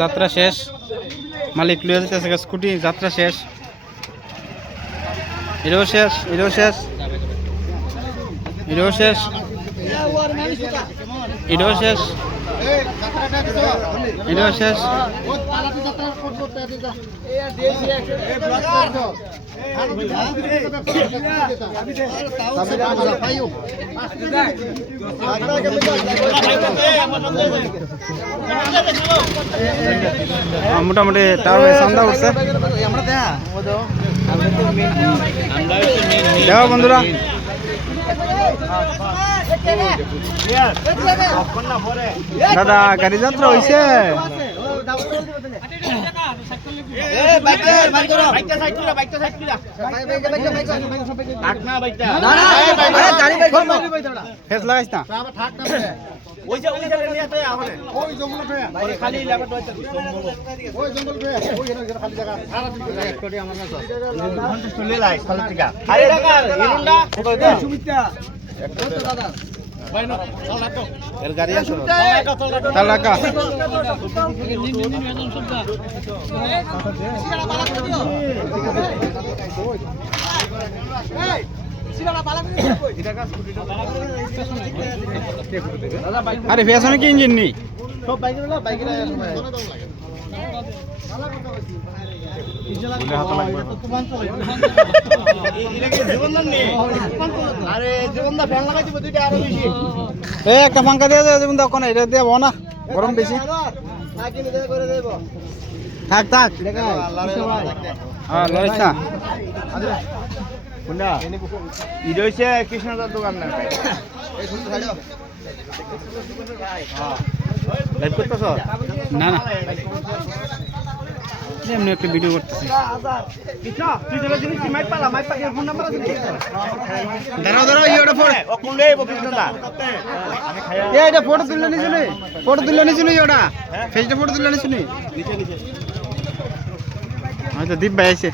যাত্রা শেষ, মালিক লুয়ে যেতেছে স্কুটি। যাত্রা শেষ, এটাও শেষ, এটাও শেষ, এটাও শেষ, এটাও শেষ, এটাও শেষ। মোটামুটি তার চান্দা উঠছে। দেখো বন্ধুরা, দাদা গাড়ি যাত্রা হয়েছে। ফেস লাগাইস না। এর গাড়ি আছে তালাকা আরে পেছনে কি ইঞ্জিন নেই? সব বাইকের না, বাইকের একটা পাঙ্খা দিয়ে জীবন দাও, কোন এটা দিয়ে না, গরম বেশি। থাক থাক, লড়াইস না। এটা হচ্ছে কৃষ্ণদার দোকান না? না না, এমনি একটা ভিডিও করতেছি। ফটো তুলে নিছিল, ফটো তুলে নিছিল, ওটা ফেসটা ফটো তুলে নিছিল। হয়তো দীপ ভাই আছে।